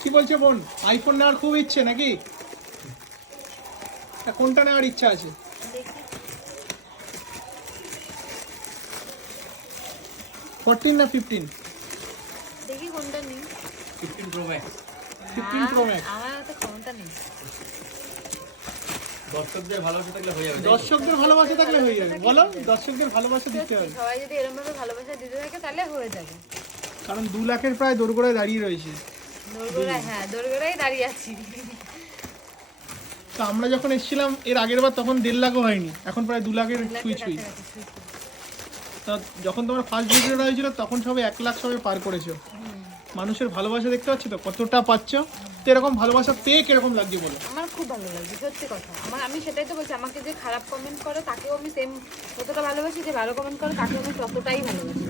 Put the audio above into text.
কি বলছে বোন? আইফোন নেওয়ার খুব ইচ্ছে নাকি? কোনটা নেওয়ার ইচ্ছা আছে? ফোরটিন না ফিফটিন দেখি কোনটা নেই। Fifteen pro max fifteen pro max আমার তো ক্ষমতা নেই। দর্শকদের ভালোবাসা থাকলে হয়ে যাবে। দর্শকদের ভালোবাসা থাকলে হয়ে যাবে। বলো দর্শকদের ভালোবাসা দিতে হবে সবাই যদি এরকম ভাবে ভালোবাসা দিতে থাকে তাহলে হয়ে যাবে। কারণ দু লাখের প্রায় দোরগোড়ায় দাঁড়িয়ে রয়েছে। দোরগোড়ায় হ্যাঁ দোরগোড়ায় দাঁড়িয়ে আছি। তো আমরা যখন এসেছিলাম এর আগের বার তখন দেড় লাখও হয়নি। এখন প্রায় দু লাখের ছুঁই ছুঁই। তা যখন তোমার ফার্স্ট ভিডিওটা হয়েছিল তখন সবাই এক লাখ সবাই পার করেছ। মানুষের ভালোবাসা দেখতে পাচ্ছ তো? কতটা পাচ্ছ? তো এরকম ভালোবাসা পেয়ে কীরকম লাগছে বলো? আমার খুব ভালো লাগছে সত্যি কথা। আমার আমি সেটাই তো বলছি আমাকে যে খারাপ কমেন্ট করে তাকেও আমি সেম ততটা ভালোবাসি যে ভালো কমেন্ট করে তাকেও আমি ততটাই ভালোবাসি।